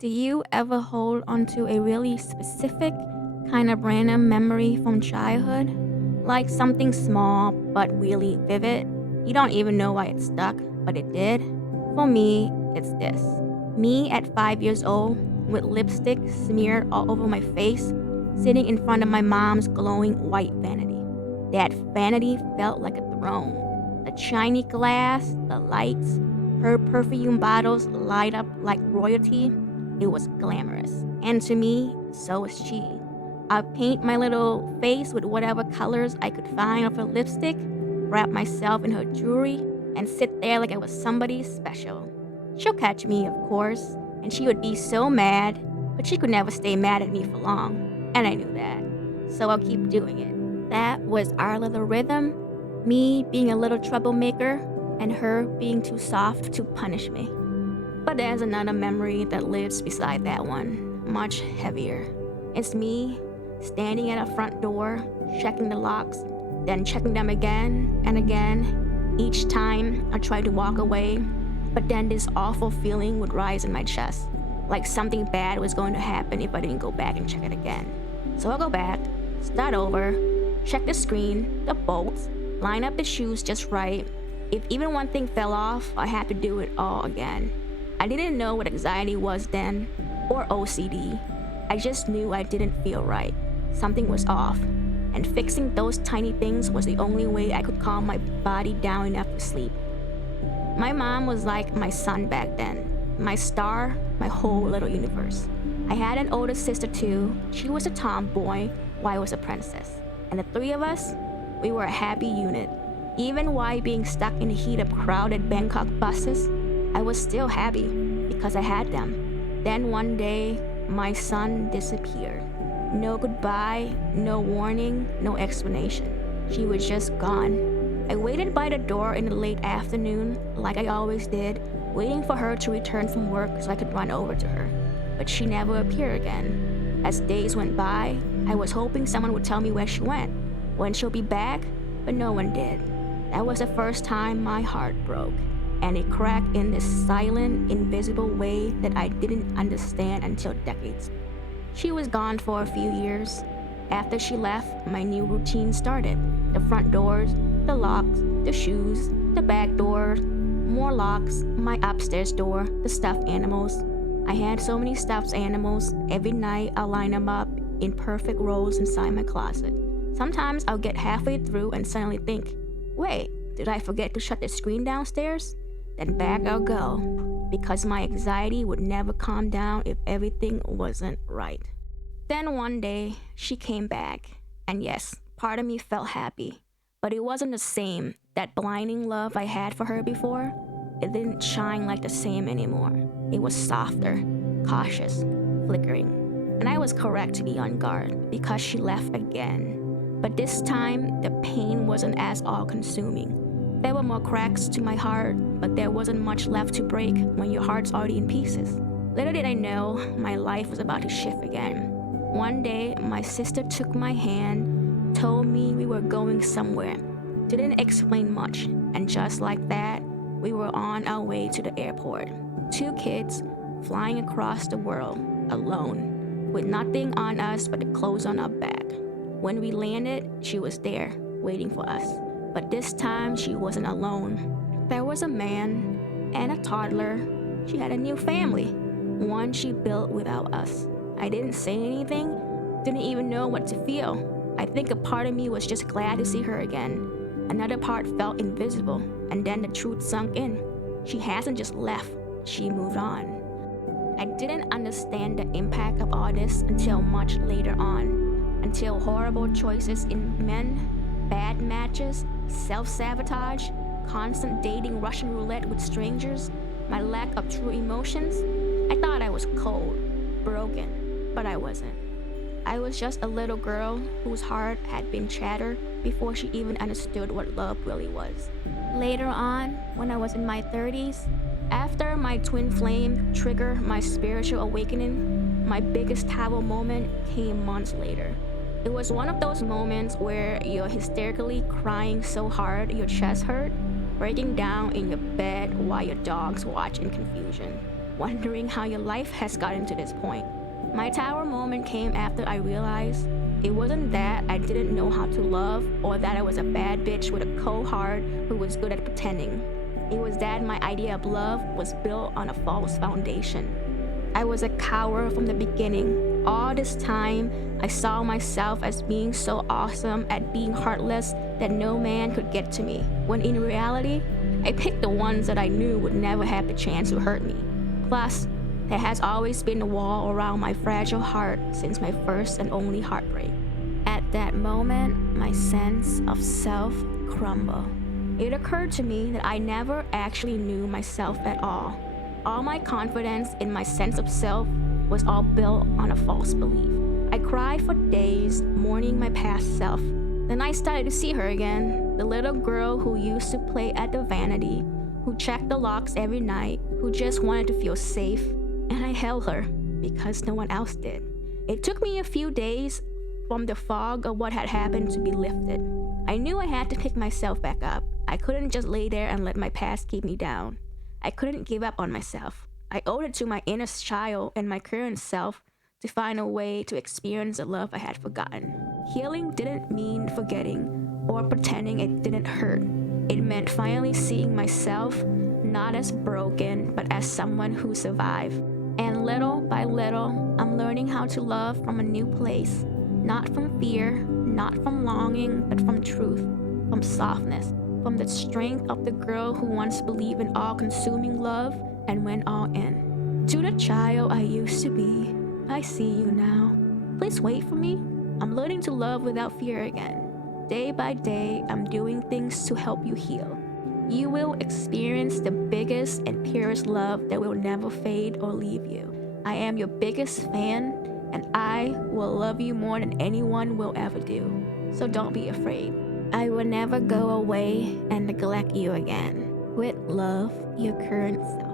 Do you ever hold onto a really specific, kind of random memory from childhood? Like something small but really vivid? You don't even know why it stuck, but it did? For me, it's this. Me at 5 years old, with lipstick smeared all over my face, sitting in front of my mom's glowing white vanity. That vanity felt like a throne. The shiny glass, the lights, her perfume bottles light up like royalty. It was glamorous. And to me, so was she. I'd paint my little face with whatever colors I could find of her lipstick, wrap myself in her jewelry, and sit there like I was somebody special. She'll catch me, of course, and she would be so mad, but she could never stay mad at me for long. And I knew that. So I'll keep doing it. That was our little rhythm, me being a little troublemaker, and her being too soft to punish me. But there's another memory that lives beside that one, much heavier. It's me standing at a front door, checking the locks, then checking them again and again. Each time I tried to walk away, but then this awful feeling would rise in my chest, like something bad was going to happen if I didn't go back and check it again. So I'll go back, start over, check the screen, the bolts, line up the shoes just right. If even one thing fell off, I had to do it all again. I didn't know what anxiety was then, or OCD. I just knew I didn't feel right. Something was off, and fixing those tiny things was the only way I could calm my body down enough to sleep. My mom was like my sun back then, my star, my whole little universe. I had an older sister too. She was a tomboy, while I was a princess. And the three of us, we were a happy unit. Even while being stuck in the heat of crowded Bangkok buses, I was still happy because I had them. Then one day, my son disappeared. No goodbye, no warning, no explanation. She was just gone. I waited by the door in the late afternoon, like I always did, waiting for her to return from work so I could run over to her. But she never appeared again. As days went by, I was hoping someone would tell me where she went, when she'll be back, but no one did. That was the first time my heart broke. And it cracked in this silent, invisible way that I didn't understand until decades. She was gone for a few years. After she left, my new routine started. The front doors, the locks, the shoes, the back door, more locks, my upstairs door, the stuffed animals. I had so many stuffed animals. Every night I'll line them up in perfect rows inside my closet. Sometimes I'll get halfway through and suddenly think, wait, did I forget to shut the screen downstairs? Then back I'll go, because my anxiety would never calm down if everything wasn't right. Then one day, she came back, and yes, part of me felt happy, but it wasn't the same. That blinding love I had for her before, it didn't shine like the same anymore. It was softer, cautious, flickering, and I was correct to be on guard because she left again. But this time, the pain wasn't as all-consuming. There were more cracks to my heart, but there wasn't much left to break when your heart's already in pieces. Little did I know, my life was about to shift again. One day, my sister took my hand, told me we were going somewhere. Didn't explain much, and just like that, we were on our way to the airport. Two kids flying across the world, alone, with nothing on us but the clothes on our back. When we landed, she was there, waiting for us. But this time, she wasn't alone. There was a man and a toddler. She had a new family, one she built without us. I didn't say anything, didn't even know what to feel. I think a part of me was just glad to see her again. Another part felt invisible, and then the truth sunk in. She hasn't just left, she moved on. I didn't understand the impact of all this until much later on, until horrible choices in men, bad matches, self-sabotage, constant dating Russian roulette with strangers, my lack of true emotions. I thought I was cold, broken, but I wasn't. I was just a little girl whose heart had been shattered before she even understood what love really was. Later on, when I was in my 30s, after my twin flame triggered my spiritual awakening, my biggest tower moment came months later. It was one of those moments where you're hysterically crying so hard your chest hurt, breaking down in your bed while your dogs watch in confusion. wondering how your life has gotten to this point. My tower moment came after I realized it wasn't that I didn't know how to love or that I was a bad bitch with a cold heart who was good at pretending. It was that my idea of love was built on a false foundation. I was a coward from the beginning. All this time, I saw myself as being so awesome at being heartless that no man could get to me, when in reality, I picked the ones that I knew would never have the chance to hurt me. Plus, there has always been a wall around my fragile heart since my first and only heartbreak. At that moment, my sense of self crumbled. It occurred to me that I never actually knew myself at all. All my confidence in my sense of self was all built on a false belief. I cried for days, mourning my past self. Then I started to see her again, the little girl who used to play at the vanity, who checked the locks every night, who just wanted to feel safe. And I held her because no one else did. It took me a few days from the fog of what had happened to be lifted. I knew I had to pick myself back up. I couldn't just lay there and let my past keep me down. I couldn't give up on myself. I owed it to my inner child and my current self to find a way to experience the love I had forgotten. Healing didn't mean forgetting or pretending it didn't hurt. It meant finally seeing myself not as broken, but as someone who survived. And little by little, I'm learning how to love from a new place. Not from fear, not from longing, but from truth, from softness, from the strength of the girl who once believed in all-consuming love and went all in. To the child I used to be, I see you now. Please wait for me. I'm learning to love without fear again. Day by day, I'm doing things to help you heal. You will experience the biggest and purest love that will never fade or leave you. I am your biggest fan, and I will love you more than anyone will ever do. So don't be afraid. I will never go away and neglect you again. With love, your current self.